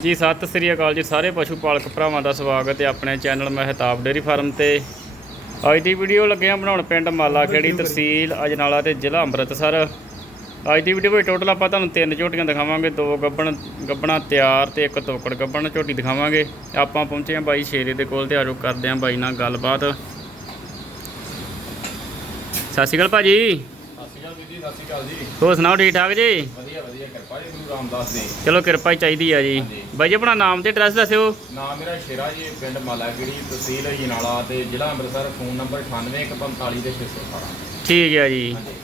ਜੀ, ਸਤਿ ਸ੍ਰੀ ਅਕਾਲ ਜੀ ਸਾਰੇ ਪਸ਼ੂ ਪਾਲਕ ਭਰਾਵਾਂ ਦਾ ਸਵਾਗਤ ਹੈ ਆਪਣੇ ਚੈਨਲ ਮਹਿਤਾਬ ਡੇਅਰੀ ਫਾਰਮ ਤੇ। ਅੱਜ ਦੀ ਵੀਡੀਓ ਲੱਗੇ ਆ ਬਣਾਉਣ ਪਿੰਡ ਮਾਲਾ ਖੇੜੀ ਤਹਿਸੀਲ ਅਜਨਾਲਾ ਤੇ ਜ਼ਿਲ੍ਹਾ ਅੰਮ੍ਰਿਤਸਰ। ਅੱਜ ਦੀ ਵੀਡੀਓ ਵਿੱਚ ਟੋਟਲ ਆਪਾਂ ਤੁਹਾਨੂੰ ਤਿੰਨ ਝੋਟੀਆਂ ਦਿਖਾਵਾਂਗੇ, ਦੋ ਗੱਬਣ, ਗੱਬਣਾ ਤਿਆਰ ਤੇ ਇੱਕ ਤੋਕੜ ਗੱਬਣ ਝੋਟੀ ਦਿਖਾਵਾਂਗੇ। ਆਪਾਂ ਪਹੁੰਚੇ ਆ ਬਾਈ ਸ਼ੇਰੇ ਦੇ ਕੋਲ ਤੇ ਆਜੋ ਕਰਦੇ ਆ ਬਾਈ ਨਾਲ ਗੱਲਬਾਤ। ਸਤਿ ਸ਼੍ਰੀ ਅਕਾਲ ਭਾਜੀ ਸਤਿ ਸ਼੍ਰੀ ਅਕਾਲ ਵੀਰ ਜੀ ਸਤਿ ਸ਼੍ਰੀ ਅਕਾਲ ਜੀ। ਹੋਰ ਸੁਣਾਓ ਠੀਕ ਠਾਕ ਜੀ? ਵਧੀਆ ਵਧੀਆ ਕਿਰਪਾ ਜੀ ਗੁਰੂ ਰਾਮਦਾਸ ਦੀ। ਚਲੋ ਕਿਰਪਾ ਹੀ ਚਾਹੀਦੀ ਆ ਜੀ। ਹਾਂਜੀ। ਬਾਈ ਜੀ ਆਪਣਾ ਨਾਮ ਤੇ ਐਡਰੈਸ ਦੱਸਿਓ। ਨਾਮ ਮੇਰਾ ਸ਼ੇਰਾ ਜੀ ਪਿੰਡ ਮਾਲਾਗਿਰੀ ਤਹਿਸੀਲ ਜਨਾਲਾ ਤੇ ਜ਼ਿਲ੍ਹਾ ਅੰਮ੍ਰਿਤਸਰ ਫੋਨ ਨੰਬਰ 9845 ਦੇ 618 ਠੀਕ ਹੈ ਜੀ। ਹਾਂਜੀ।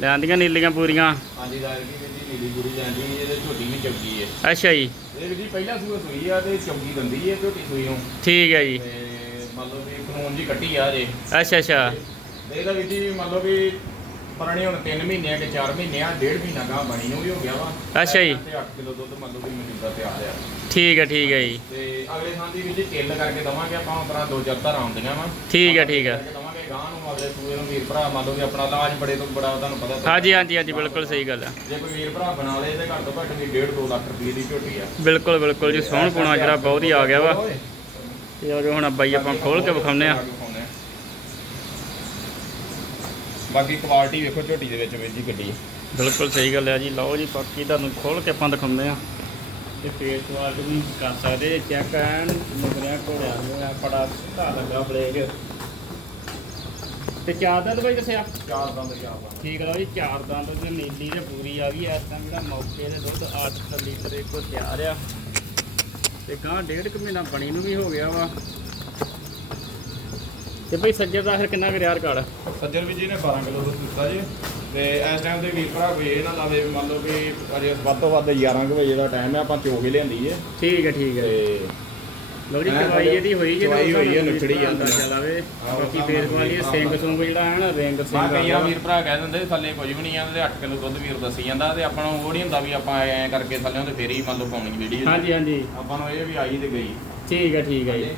ਲੈਂਦੀਆਂ ਨੀਲੀਆਂ ਪੂਰੀਆਂ। ਹਾਂਜੀ ਦਾਇਰ ਕੀ ਵੀਰ ਜੀ ਨੀਲੀ ਗੁਰੀ ਜਾਂਦੀ ਇਹਦੇ ਝੋਟੀ ਵੀ ਚੌਗੀ ਹੈ। ਅੱਛਾ ਜੀ। ਇਹ ਵੀਰ ਜੀ ਪਹਿਲਾ ਸੂਆ ਸੂਈ ਆ ਤੇ ਚੌਗੀ ਦੰਦੀ ਹੈ ਝੋਟੀ ਸੂਈ ਨੂੰ। ਠੀਕ ਹੈ ਜੀ। ਤੇ ਮੰਨ ਲਓ ਵੀ ਕਾਨੂੰਨ ਜੀ ਕੱਟੀ ਆ ਜੇ ਅੱਛਾ ਅੱਛਾ। ਤੇ ਇਹਦਾ ਵੀਰ ਜੀ ਮੰਨ ਲਓ ਵੀ ਪਰਣੀ ਹੁਣ 3 ਮਹੀਨੇ ਆ ਕਿ 4 ਮਹੀਨੇ ਆ ਡੇਢ ਮਹੀਨਾ ਗਾਂ ਬਣੀ ਨੂੰ ਵੀ ਹੋ ਗਿਆ ਵਾ। ਅੱਛਾ ਜੀ। ਤੇ 8 ਕਿਲੋ ਦੁੱਧ ਮੰਨ ਲਓ ਵੀ ਮੈਨੂੰ ਦਾ ਤਿਆਰ ਆ। ਠੀਕ ਹੈ ਠੀਕ ਹੈ ਜੀ। ਤੇ ਅਗਲੇ ਥਾਂ ਦੀ ਵੀ ਜੀ ਕਿੱਲ ਕਰਕੇ ਦਵਾਂਗੇ ਆਪਾਂ ਆਪਣਾ ਦੋ ਚਾਰ ਧਾਰਾਂ ਆਉਂਦੀਆਂ ਵਾ। ਠੀਕ ਹੈ ਠੀਕ ਹੈ ਦਵਾਂਗੇ ਗਾਂ ਨੂੰ ਅਗਲੇ ਸੂਏ ਨੂੰ ਵੀਰ ਭਰਾ ਮੰਨ ਲਓ ਵੀ ਆਪਣਾ ਇਲਾਜ ਬੜੇ ਤੋਂ ਬੜਾ ਤੁਹਾਨੂੰ ਪਤਾ। ਹਾਂਜੀ ਹਾਂਜੀ ਹਾਂਜੀ ਬਿਲਕੁਲ ਸਹੀ ਗੱਲ ਹੈ ਜੇ ਕੋਈ ਵੀਰ ਭਰਾ ਬਣਾ ਲੇ ਤੇ ਘੱਟ ਤੋਂ ਘੱਟ ਵੀ 1.5 2 ਲੱਖ ਰੁਪਏ ਦੀ ਝੋਟੀ ਆ। ਬਿਲਕੁਲ ਬਿਲਕੁਲ ਜੀ ਸੋਹਣ ਪੁਣਾ ਜਿਹੜਾ ਬਹੁਤ ਹੀ ਆ ਗਿਆ ਵਾ। ਤੇ ਆਜੋ ਹੁਣ ਬਾਈ ਆਪਾਂ ਖੋਲ ਕੇ ਵਿਖਾਉਂਦੇ ਆ। ਬਾਕੀ ਕੁਆਲਿਟੀ ਵੇਖੋ ਝੋਟੀ ਦੇ ਵਿੱਚ ਵੀਰ ਜੀ ਗੱਡੀ ਬਿਲਕੁਲ ਸਹੀ ਗੱਲ ਹੈ ਜੀ। ਲਓ ਜੀ ਬਾਕੀ ਤੁਹਾਨੂੰ ਖੋਲ ਕੇ ਆਪਾਂ ਦਿਖਾਉਂਦੇ ਆ ਤੇ ਫੇਸ ਕੁਆਲਿਟੀ ਵੀ ਕਰ ਸਕਦੇ ਚੈੱਕ ਐਨ ਮੁਗਰਿਆ ਘੋੜਿਆ ਨੂੰ ਆ ਬੜਾ ਸਿੱਧਾ ਲੱਗਾ ਬਲੇਕ ਤੇ ਚਾਰ ਦਾ ਬਾਈ ਦੱਸਿਆ? ਚਾਰ ਦੰਦ ਚਾਰ ਦੰਦ। ਠੀਕ ਹੈ ਲਓ ਜੀ ਚਾਰ ਦੰਦ ਤੇ ਨੀਲੀ ਤੇ ਪੂਰੀ ਆ ਗਈ। ਇਸ ਟਾਈਮ ਜਿਹੜਾ ਮੌਕੇ ਦੇ ਦੁੱਧ 8 ਲੀਟਰ ਇੱਕੋ ਤਿਆਰ ਆ। ਤੇ ਗਾਂ ਡੇਢ ਕੁ ਮਹੀਨਾ ਬਣੀ ਨੂੰ ਵੀ ਹੋ ਗਿਆ ਵਾ। ਤੇ ਭਾਈ ਸੱਜਰ ਦਾ ਆਖਰ ਕਿੰਨਾ ਕੁ ਰਿਆਰ ਕਾੜ ਸੱਜਰ ਵੀ ਜੀ ਨੇ 12 ਕਿਲੋ ਦੁੱਧ ਦਿੱਤਾ ਜੀ। ਤੇ ਇਸ ਟਾਈਮ ਤੇ ਵੀਰ ਭਰਾ ਕੋਈ ਇਹ ਨਾ ਲਾਵੇ ਵੀ ਮੰਨ ਲਓ ਕਿ ਅਜੇ ਵੱਧ ਤੋਂ ਵੱਧ 11 ਕੁ ਵਜੇ ਦਾ ਟਾਈਮ ਹੈ ਆਪਾਂ ਚੋ ਕੇ ਲਿਆਂਦੀ ਹੈ ਠੀਕ ਹੈ ਠੀਕ ਹੈ। ਤੇ ਲਓ ਜੀ ਚਵਾਈ ਇਹਦੀ ਹੋਈ ਜੇ ਚਵਾਈ ਹੋਈ ਹੈ, ਨੁਚੜੀ ਜਾਂਦੀ। ਚਲਾਵੇ ਬਾਕੀ ਫੇਰ ਵਾਲੀ ਕੰਮ। ਸੁੰਗ ਜਿਹੜਾ ਹੈ ਨਾ ਰਿੰਗ ਕਈਆਂ ਆ ਵੀਰ ਭਰਾ ਕਹਿ ਦਿੰਦੇ ਥੱਲੇ ਕੁਝ ਵੀ ਨਹੀਂ ਆਉਂਦੇ 8 ਕਿਲੋ ਦੁੱਧ ਵੀਰ ਦੱਸੀ ਜਾਂਦਾ ਤੇ ਆਪਾਂ ਨੂੰ ਉਹ ਨਹੀਂ ਹੁੰਦਾ ਵੀ ਆਪਾਂ ਐਂ ਕਰਕੇ ਥੱਲੇ ਤੇ ਫੇਰ ਹੀ ਮੰਨ ਲਓ ਪਾਉਣੀ ਵੀਡੀਓ ਹਾਂਜੀ ਹਾਂਜੀ। ਆਪਾਂ ਨੂੰ ਇਹ ਵੀ ਆਈ ਤੇ ਗਈ। ਠੀਕ ਹੈ ਠੀਕ ਹੈ ਜੀ।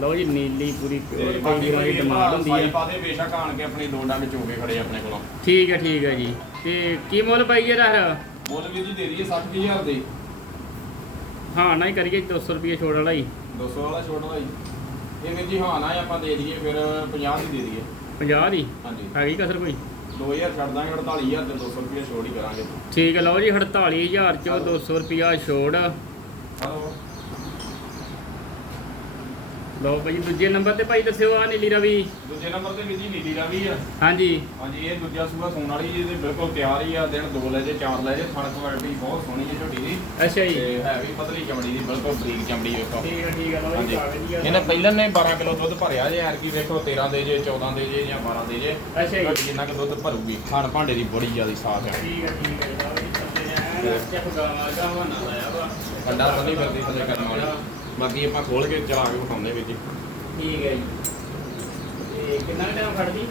ਲਓ ਜੀ ਨੀਲੀ ਪੂਰੀ ਬਾਕੀ ਕੋਈ ਡਿਮਾਂਡ ਹੁੰਦੀ ਹੈ ਪਾਦੇ ਬੇਸ਼ੱਕ ਆਣ ਕੇ ਆਪਣੀ ਦੋ ਡੰਗ ਚੋਕੇ ਖੜੇ ਆਪਣੇ ਕੋਲੋਂ। ਠੀਕ ਹੈ ਠੀਕ ਹੈ ਜੀ। ਤੇ ਕੀ ਮੁੱਲ ਪਾਈ ਇਹਦਾ ਫਿਰ ਮੁੱਲ ਵੀਰ ਜੀ ਦੇ ਦਈਏ 60000 ਦੇ। ਹਾਂ ਨਾ ਹੀ ਕਰੀਏ 200 ਰੁਪਏ ਛੋੜ ਵਾਲਾ ਹੀ। 200 ਵਾਲਾ ਛੋਟ ਦਾ ਜੀ ਇਹ ਵੀਰ ਜੀ ਹਾਂ ਨਾ ਆਪਾਂ ਦੇ ਦਈਏ ਫਿਰ 50 ਦੀ ਦੇ ਦਈਏ। 50 ਦੀ? ਹਾਂਜੀ। ਹੈਗੀ ਕਸਰ ਕੋਈ? 2000 ਛੱਡ ਦਾਂਗੇ 48000 ਤੇ 200 ਰੁਪਏ ਛੋੜ ਹੀ ਕਰਾਂਗੇ। ਠੀਕ ਹੈ ਲਓ ਜੀ 48000 ਚੋਂ 200 ਰੁਪਿਆ ਛੋੜ ਹਲੋ। ਲਓ ਭਾਈ ਦੂਜੇ ਨੰਬਰ ਤੇ ਭਾਈ ਦੱਸਿਓ ਆ ਨੀਲੀ ਰਵੀ। ਦੂਜੇ ਨੰਬਰ ਤੇ ਵੀਰ ਜੀ ਨੀਲੀ ਰਾਵੀ ਆ। ਹਾਂਜੀ। ਹਾਂਜੀ ਇਹ ਦੂਜਾ ਸੂਆ ਸੌਣ ਵਾਲੀ ਜੀ ਇਹਦੇ ਬਿਲਕੁਲ ਤਿਆਰ ਹੀ ਆ ਦਿਨ ਦੋ ਲੈ ਜੇ ਚਾਰ ਲੈ ਜੇ ਥਣ ਕੁਆਲਿਟੀ ਬਹੁਤ ਸੋਹਣੀ ਹੈ ਝੋਟੀ ਦੀ। ਅੱਛਾ ਜੀ। ਤੇ ਹੈ ਵੀ ਪਤਲੀ ਚਮੜੀ ਦੀ ਬਿਲਕੁਲ ਬਰੀਕ ਚਮੜੀ ਵੇਖੋ। ਠੀਕ ਹੈ ਠੀਕ ਹੈ ਲਓ ਜੀ ਹਾਂਜੀ। ਕਾਗਜ਼ ਦੀ ਆ। ਇਹਨੇ ਪਹਿਲਾਂ ਨੇ 12 ਕਿਲੋ ਦੁੱਧ ਭਰਿਆ ਜੇ ਯਾਰ ਕੀ ਵੇਖੋ 13 ਦੇ ਜੇ 14 ਦੇ ਜੇ ਜਾਂ 12 ਦੇ ਜੇ। ਅੱਛਾ ਜੀ। ਝੋਟੀ ਜਿੰਨਾ ਕੁ ਦੁੱਧ ਭਰੂਗੀ ਖਾਣ ਭਾਂਡੇ ਦੀ ਬੜੀ ਜ਼ਿਆਦਾ ਸਾਫ਼ ਆ ਠੀਕ ਹੈ ਠੀਕ ਹੈ ਲਓ ਜੀ ਸੱਜੇ ਐਨ ਗਾਵਾਂ ਦਾ ਹਵਾਨਾ ਲਾਇਆ ਵਾ। ਕੰਡਾ ਤਾਂ ਨਹੀਂ ਫਿਰਦੀ ਥੱਲੇ ਕਰਨ ਵਾਲੀ ਬਾਕੀ ਆਪਾਂ ਖੋਲ ਕੇ ਚਲਾ ਕੇ ਵਿਖਾਉਂਦੇ ਵਿੱਚ ਜੀ। ਠੀਕ ਹੈ ਜੀ। ਤੇ ਕਿੰਨਾ ਟਾਈਮ ਖੜਦੀ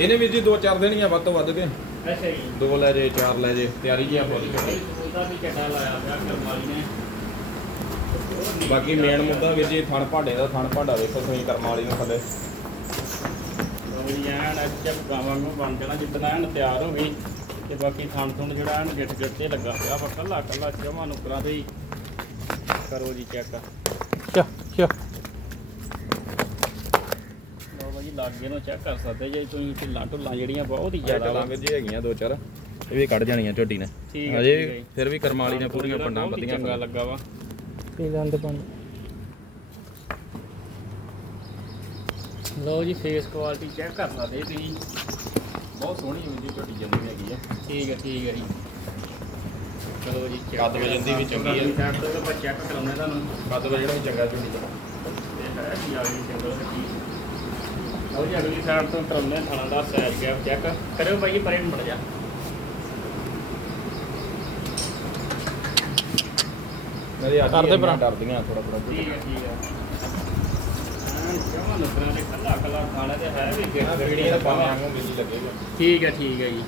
ਇਹਨੇ ਵਿੱਚ ਜੀ ਦੋ ਚਾਰ ਦਿਨ ਹੀ ਆ ਵੱਧ ਤੋਂ ਵੱਧ ਕੇ। ਅੱਛਾ ਜੀ। ਦੋ ਲੈ ਜੇ ਚਾਰ ਲੈ ਜੇ ਤਿਆਰੀ ਜੀ ਆ ਬੋਲੀ ਉਹਦਾ ਵੀ ਚੱਡਾ ਲਾਇਆ ਪਿਆ ਕਰਮ ਵਾਲੀ ਨੇ। ਬਾਕੀ ਮੇਨ ਮੁੱਦਾ ਵੀਰ ਜੀ ਥਣ ਭਾਂਡੇ ਦਾ ਥਣ ਭਾਂਡਾ ਵੇਖੋ ਤੁਸੀਂ ਕਰਮ ਵਾਲੀ ਨੂੰ ਥੱਲੇ। ਲਓ ਜੀ ਐਨ ਚੱਪ ਗਾਵਾਂ ਨੂੰ ਬਣ ਜਾਣਾ ਜਿੱਦਾਂ ਐਨ ਤਿਆਰ ਹੋ ਗਈ ਤੇ ਬਾਕੀ ਥਣ ਥੁਣ ਜਿਹੜਾ ਐਨ ਗਿੱਟ ਗਿੱਟ ਤੇ ਲੱਗਾ ਪਿਆ ਵਾ ਕੱਲਾ ਕੱਲਾ ਜਮਾ ਨੁਕਰਾਂ ਤੇ ਹੀ। ਕਰੋ ਜੀ ਚੈੱਕ ਚਾ ਚਾ ਲਓ ਬਾਈ ਲਾਗੇ ਨੂੰ ਚੈੱਕ ਕਰ ਸਕਦੇ ਜੇ ਤੁਸੀਂ ਢਿੱਲਾਂ ਢੁੱਲਾਂ ਜਿਹੜੀਆਂ ਬਹੁਤ ਹੀ ਜ਼ਿਆਦਾ ਵਾ। ਵੀਰ ਜੀ ਹੈਗੀਆਂ ਦੋ ਚਾਰ। ਇਹ ਵੀ ਕੱਢ ਜਾਣੀਆਂ ਝੋਟੀ ਨੇ। ਠੀਕ ਹੈ, ਠੀਕ ਹੈ ਜੀ। ਫਿਰ ਵੀ ਕਰਮ ਵਾਲੀ ਨੇ ਪੂਰੀਆਂ ਪੰਡਾਂ ਬਹੁਤ ਹੀ ਚੰਗਾ ਲੱਗਾ ਵਾ। ਪੀ ਲੈਂਦੇ ਪਾਣੀ ਲਓ ਜੀ ਫੇਸ ਕੁਆਲਿਟੀ ਚੈੱਕ ਕਰ ਸਕਦੇ ਤੁਸੀਂ। ਬਹੁਤ ਸੋਹਣੀ ਜੀ ਝੋਟੀ ਜੰਮੀ ਹੈਗੀ ਆ। ਠੀਕ ਹੈ ਠੀਕ ਹੈ ਜੀ। ਚਲੋ ਜੀ check ਕੱਦ ਵਜਨ ਦੀ ਵੀ ਚੰਗੀ ਹੈ। ਚੈੱਕ ਤੋਂ ਆਪਾਂ ਚੈੱਕ ਕਰਾਉਣੇ ਤੁਹਾਨੂੰ। ਕੱਦ ਵਜਣਾ ਵੀ ਚੰਗਾ ਝੋਟੀ ਦਾ। ਇਹ ਹੈ ਕੀ ਆ ਗਈ ਸਿੰਗਲ ਰੱਖੀ ਲਓ ਜੀ ਅਗਲੀ ਸਾਈਡ ਤੋਂ ਕਰਾਉਣੇ ਥਾਣਾ ਦਾ ਸਾਈਜ਼ ਗੈਪ ਚੈੱਕ ਕਰਿਓ ਬਾਈ ਪਰੇ ਨੂੰ ਮੜ ਜਾ। ਮੇਰੇ ਆਦੀ ਕਰਦੇ ਭਰਾ। ਡਰਦੀਆਂ ਥੋੜਾ ਥੋੜਾ ਠੀਕ ਹੈ ਠੀਕ ਹੈ। ਹਾਂ ਜਮਾ ਨੁਕਰਾਂ ਦੇ ਕੱਲਾ ਕੱਲਾ ਖਾਣਾ ਤੇ ਹੈ ਵੀ ਗਿੱਟ ਗੜੀਆਂ ਦਾ ਪਾਣੀ ਵਾਂਗੂ ਲੱਗੇਗਾ। ਠੀਕ ਹੈ ਠੀਕ ਹੈ ਜੀ।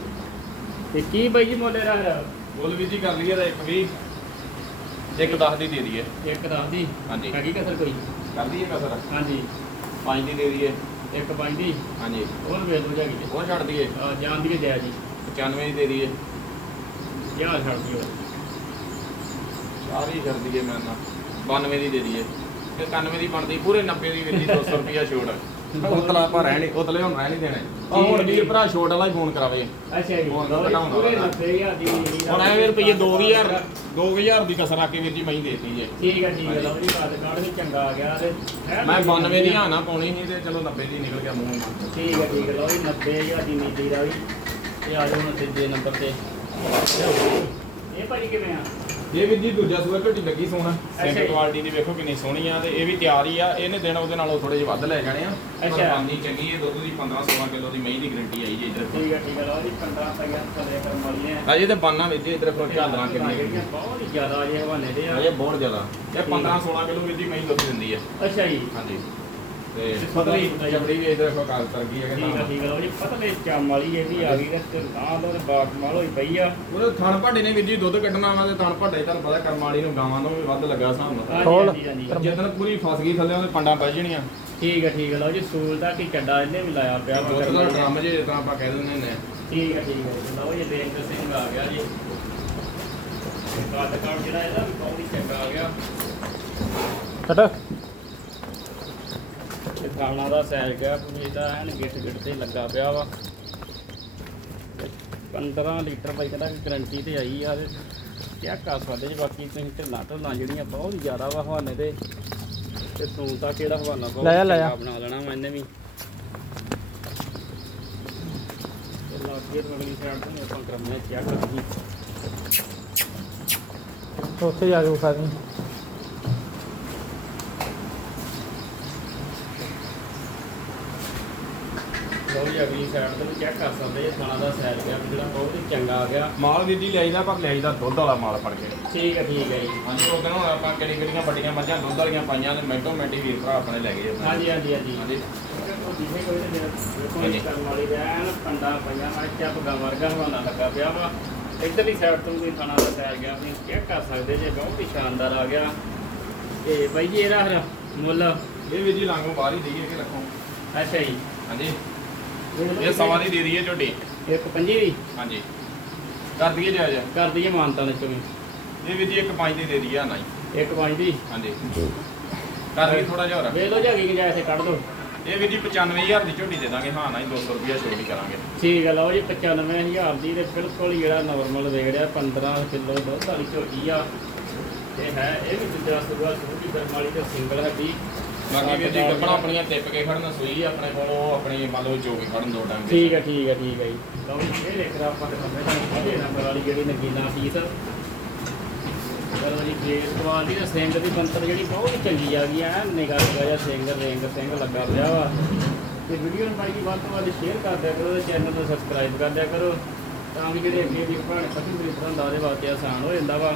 ਤੇ ਕੀ ਬਾਈ ਜੀ ਮੋਲੇ ਦਾ ਬੋਲ ਵੀਰ ਜੀ ਕਰ ਲਈਏ ਤਾਂ ਇੱਕ ਵੀ। ਇੱਕ 10 ਦੀ ਦੇ ਦਈਏ। ਇੱਕ ਦੱਸ ਦੀ? ਹਾਂਜੀ। ਹੈਗੀ ਕਸਰ ਕੋਈ? ਕਰ ਦਈਏ ਕਸਰ। ਹਾਂਜੀ। 5 ਦੀ ਦੇ ਦਈਏ। ਇੱਕ ਪੰਜ ਦੀ? ਹਾਂਜੀ। ਹੋਰ ਵੇਚ ਹੋ ਜਾਗੀ। ਉਹ ਛੱਡ ਦਈਏ। ਜਾਣ ਦੀ ਜੈ ਜੀ 95 ਦੀ ਦੇ ਦਈਏ। ਯਾਰ ਛੱਡ ਦਿਓ। ਸਾਰੀ ਛੱਡ ਦਈਏ ਮੈਂ ਨਾ। 92 ਦੀ ਦੇ ਦਈਏ। ਤੇ 91 ਦੀ ਬਣਦੀ ਪੂਰੇ 90 ਦੀ ਜੀ 200 ਰੁਪਿਆ ਛੋਟ ਉਤਲਾ ਆਪਾਂ ਰਹਿ ਨਹੀਂ ਉਤਲੇ ਹੁਣ ਰਹਿ ਨਹੀਂ ਦੇਣੇ। ਆਹ ਹੁਣ ਵੀਰ ਭਰਾ ਛੋਟ ਵਾਲਾ ਹੀ ਫੋਨ ਕਰਾਵੇ। ਅੱਛਾ ਜੀ। ਜੀ, ਘਟਾਉਣਾ ਪੂਰੇ ਵਾਲਾ। 90000 ਦੀ ਹੁਣ ਐਵੇਂ ਰੁਪਏ 2000 2000 ਦੀ ਕਸਰ ਆ ਕੇ ਵੀਰ ਜੀ ਮੈਂ ਦੇਤੀ ਜੇ। ਠੀਕ ਹੈ ਠੀਕ ਹੈ ਲਓ ਜੀ ਕਾਰਡ ਵੀ ਚੰਗਾ ਆ ਗਿਆ ਤੇ ਹੈ? ਮੈਂ ਨਾ 92 ਦੀ ਹਾਂ ਨਾ ਪਾਉਣੀ ਸੀ ਤੇ ਚਲੋ 90 ਦੀ ਨਿਕਲ ਗਿਆ ਮੂੰਹ। ਠੀਕ ਹੈ ਠੀਕ ਹੈ ਲਓ ਜੀ 90000 ਦੀ ਨੀਲੀ ਦਾ ਵੀ। ਤੇ ਆ ਜਾਓ ਹੁਣ ਤੀਜੇ ਨੰਬਰ ਤੇ। ਇਹ ਕਿਵੇਂ ਆ? ਇਹ ਵੀ ਜੀ ਦੂਜਾ ਸੂਆ ਝੋਟੀ ਲੱਗੀ ਸੈਂਟਰ ਜੀ। ਕੁਆਲਿਟੀ ਦੀ ਵੇਖੋ ਕਿੰਨੀ ਸੋਹਣੀ ਆ ਤੇ ਇਹ ਵੀ ਤਿਆਰ ਹੀ ਆ। ਇਹਨੇ ਦਿਨ ਉਹਦੇ ਨਾਲੋਂ ਥੋੜੇ ਜਿਹਾ ਵੱਧ ਲੈ ਜਾਣੇ ਆ। ਅੱਛਾ। ਬੰਦੀ ਚੰਗੀ ਹੈ ਦੁੱਧ ਦੀ 15 16 ਕਿਲੋ ਦੀ ਮਹੀਂ ਦੀ ਗਰੰਟੀ ਆਈ ਜੀ ਇੱਧਰ। ਠੀਕ ਹੈ ਠੀਕ ਹੈ ਲਓ ਜੀ 15 ਪਈਆਂ ਥੱਲੇ ਕਰਮ ਵਾਲੀਆਂ ਅਜੇ ਤੇ ਬਾਨਾ ਵਿੱਚ ਇੱਧਰ ਫਿਰ ਝਾਲਣਾ ਕਿੰਨੀ ਬਹੁਤ ਜ਼ਿਆਦਾ ਜੇ ਹਵਾਨੇ ਦੇ ਆ। ਅਜੇ ਬਹੁਤ ਜ਼ਿਆਦਾ। ਇਹ 15 16 ਕਿਲੋ ਦੀ ਮਹੀਂ ਦੁੱਧ ਦਿੰਦੀ ਹੈ ਅੱਛਾ ਜੀ। ਹਾਂਜੀ। ਤੇ ਤੇ ਪਤਲੀ ਪਤਲੀ ਜਬੜੀ ਵੀ ਇੱਧਰ ਕੋਈ ਕਾਲ ਕਰ ਗਈ ਹੈ ਠੀਕ ਹੈ ਠੀਕ ਹੈ ਲਓ ਜੀ ਪਤਲੇ ਚਮ ਵਾਲੀ ਇਹ ਵੀ ਆ ਗਈ ਤੇ ਨਾਲ ਉਹਦੇ ਬਾਟ ਮਾਲ ਹੋਈ ਪਈ ਆ। ਉਹ ਥਣ ਭਾਡੇ ਨੇ ਵੀਰ ਜੀ ਦੁੱਧ ਕੱਢਣਾ ਵਾ ਤੇ ਥਣ ਭਾਡੇ ਤੁਹਾਨੂੰ ਪਤਾ ਕਰਮ ਵਾਲੀ ਨੂੰ ਗਾਵਾਂ ਨੂੰ ਵੀ ਵੱਧ ਲੱਗਾ ਹਾਂਜੀ ਜਦੋਂ ਪੂਰੀ ਫਸ ਗਈ ਥੱਲੇ ਉਹਦੇ ਪੰਡਾਂ ਵੱਜ ਜਾਣੀਆਂ। ਠੀਕ ਹੈ ਠੀਕ ਹੈ ਲਓ ਜੀ ਸੂਲ ਦਾ ਕੀ ਚੱਡਾ ਇਹਨੇ ਵੀ ਲਾਇਆ ਪਿਆ ਵਾ ਦੁੱਧ ਦਾ। ਡਰਮ ਜੇ ਤਾਂ ਆਪਾਂ ਕਹਿ ਦਿੰਦੇ ਨੇ ਠੀਕ ਹੈ ਠੀਕ ਹੈ ਲਓ ਜੀ ਦੇਖ ਤੇ ਸਿੰਘ ਆ ਗਿਆ ਜੀ। ਕੱਦ ਕਾਟ ਜਿਹੜਾ ਇਹਦਾ ਵੀ ਬਹੁਤ ਹੀ ਚੰਗਾ ਆ ਗਿਆ। ਤੇ ਖਾਣਾ ਦਾ ਸੈਲ ਗਿਆ ਪੂਰੀ ਇਹਦਾ ਐਨ ਗਿੱਟ ਗਿੱਟ ਤੇ ਲੱਗਾ ਪਿਆ ਵਾ। ਤੇ 15 ਲੀਟਰ ਬਾਈ ਕਹਿੰਦਾ ਕਿ ਗਰੰਟੀ ਤੇ ਆਈ ਆ ਤੇ ਕਿਆ ਕਰ ਸਕਦੇ ਜੀ ਬਾਕੀ ਤੁਸੀਂ ਢਿੱਲਾਂ ਢੁੱਲਾਂ ਜਿਹੜੀਆਂ ਬਹੁਤ ਹੀ ਜ਼ਿਆਦਾ ਵਾ ਹਵਾਨੇ ਦੇ ਤੇ ਤੂੰ ਤਾਂ ਕਿਹੜਾ ਹਵਾਨਾ ਬਹੁਤ। ਚੰਗਾ ਬਣਾ ਲੈਣਾ ਵਾ ਇਹਨੇ ਵੀ। ਤੇ ਲਾਗੇ ਤੋਂ ਅਗਲੀ ਸਾਈਡ ਤੋਂ ਆਪਾਂ ਕਰਮਨੇ ਚੈੱਕ ਕਰਾਂਗੇ ਉੱਥੇ ਜਾ ਕੇ ਦੀ ਲਓ ਜੀ ਅਗਲੀ ਸਾਈਡ ਤੋਂ ਵੀ ਚੈੱਕ ਕਰ ਸਕਦੇ ਜੀ ਖਾਣਾ ਦਾ ਸੈਲ ਗਿਆ ਵੀ ਜਿਹੜਾ ਬਹੁਤ ਹੀ ਚੰਗਾ ਆ ਗਿਆ। ਮਾਲ ਵੀਰ ਜੀ ਲਿਆਈਦਾ ਪਰ ਲਿਆਈਦਾ ਦੁੱਧ ਵਾਲਾ ਮਾਲ ਫੜ ਕੇ। ਠੀਕ ਹੈ ਠੀਕ ਹੈ ਜੀ। ਹਾਂਜੀ ਉਹ ਹੁਣ ਆਪਾਂ ਕਿਹੜੀ ਕਿਹੜੀਆਂ ਵੱਡੀਆਂ ਮੱਝਾਂ ਦੁੱਧ ਵਾਲੀਆਂ ਪਾਈਆਂ ਤੇ ਮਿੰਟੋ ਮਿੰਟ ਹੀ ਵੀਰ ਭਰਾ ਆਪਣੇ ਲੈ ਗਏ। ਆਪਣੇ। ਹਾਂਜੀ ਹਾਂਜੀ ਹਾਂਜੀ। ਹਾਂਜੀ। ਦਿਖੇ ਕੋਈ ਹਾਂਜੀ। ਇਸ ਕਰਨ ਵਾਲੀ ਰਹਿਣ ਪੰਡਾ ਪਈਆਂ ਮੈਂ ਚੱਪ ਗਾ ਵਰਗਾ ਹਵਾਨਾ ਲੱਗਾ ਪਿਆ ਵਾ। ਇੱਧਰਲੀ ਸਾਈਡ ਤੋਂ ਵੀ ਖਾਣਾ ਦਾ ਸੈਲ ਗਿਆ ਤੁਸੀਂ ਚੈੱਕ ਕਰ ਸਕਦੇ ਜੇ ਬਹੁਤ ਹੀ ਸ਼ਾਨਦਾਰ ਆ ਗਿਆ। ਤੇ ਬਾਈ ਜੀ ਇਹਦਾ ਫਿਰ ਮੁੱਲ? ਇਹ ਵੀਰ ਜੀ ਲਾਂਗੋਂ ਬਾਹਰ ਹੀ ਦੇਈਏ ਕਿ ਰੱਖੋ। ਅੱਛਾ ਜੀ। ਹਾਂਜੀ। ਇਹ ਸਵਾ ਦੀ ਦੇ ਦਈਏ ਝੋਟੀ। ਇੱਕ ਪੰਜੀ ਦੀ? ਹਾਂਜੀ। ਕਰ ਦਈਏ ਜਾ ਜਾ ਕਰ ਦਈਏ ਮਾਨਤਾ ਨੇ ਚੋਂ ਇਹ ਵੀਰ ਜੀ ਇੱਕ ਪੰਜ ਦੀ ਦੇ ਦਈਏ ਨਹੀਂ। ਇੱਕ ਪੰਜ ਦੀ? ਹਾਂਜੀ। ਕਰ ਦਈਏ ਥੋੜਾ ਜਿਹਾ ਹੋਰ। ਵੇਖ ਲਓ ਜਾਗੀ ਗੁੰਜਾਇਸ਼ ਹੈ ਕੱਢ ਦੋ। ਇਹ ਵੀਰ ਜੀ 95000 ਦੀ ਝੋਟੀ ਦੇ ਦਾਂਗੇ। ਹਾਂ ਨਾ 200 ਰੁਪਿਆ ਹੀ ਕਰਾਂਗੇ। ਠੀਕ ਹੈ ਲਓ ਜੀ 95000 ਦੀ ਤੇ ਬਿਲਕੁਲ ਜਿਹੜਾ ਨਾਰਮਲ ਵੇਖ ਰਿਹਾ 15 ਕਿਲੋ ਦੁੱਧ ਵਾਲੀ ਝੋਟੀ ਆ। ਤੇ ਹੈ ਇਹ ਵੀ ਦੂਜਾ ਸੁਬਾ ਛੋਟੀ ਕਰਮ ਵਾਲੀ ਤੇ ਸਿੰਗਲ ਹੱਡੀ ਬਾਕੀ ਵੀਰ ਜੀ ਗੱਪਣਾ ਆਪਣੀਆਂ ਟਿੱਪ ਕੇ ਖੜਨ, ਸੂਈ ਆਪਣੇ ਕੋਲ, ਉਹ ਆਪਣੀ ਮੰਨ ਲਓ ਜੋ ਕੇ ਖੜਨ ਦੋ ਟਾਈਮ ਠੀਕ ਹੈ ਠੀਕ ਹੈ ਠੀਕ ਹੈ ਜੀ। ਲਓ ਜੀ, ਇਹ ਦੇਖ ਆਪਾਂ ਤੇ ਬੰਦੇ ਦਾ ਨੰਬਰ ਵਾਲੀ ਜਿਹੜੀ ਨਗੀਨਾ ਫੀਸ ਚਲੋ ਜੀ ਫੇਸ ਕੁਆਲਿਟੀ ਦਾ ਸਿੰਘ ਦੀ ਬੰਤਰ ਜਿਹੜੀ, ਬਹੁਤ ਚੰਗੀ ਆ ਗਈ ਐ ਨਿਗਾਹ ਜਿਹਾ ਸਿੰਘ, ਰਿੰਗ ਸਿੰਘ ਲੱਗਾ ਪਿਆ ਵਾ। ਤੇ ਵੀਡੀਓ ਨੂੰ ਬਾਈ ਜੀ ਵੱਧ ਤੋਂ ਵੱਧ ਸ਼ੇਅਰ ਕਰ ਦਿਆ ਕਰੋ ਚੈਨਲ ਨੂੰ ਸਬਸਕ੍ਰਾਈਬ ਕਰ ਦਿਆ ਕਰੋ। ਤਾਂ ਵੀ ਜਿਹੜੇ ਅੱਗੇ ਵੀ ਭਰਾਣੇ ਪਸ਼ੂ ਖਰੀਦਣ ਦਾ ਉਹਦੇ ਵਾਸਤੇ ਆਸਾਨ ਹੋ ਜਾਂਦਾ ਵਾ।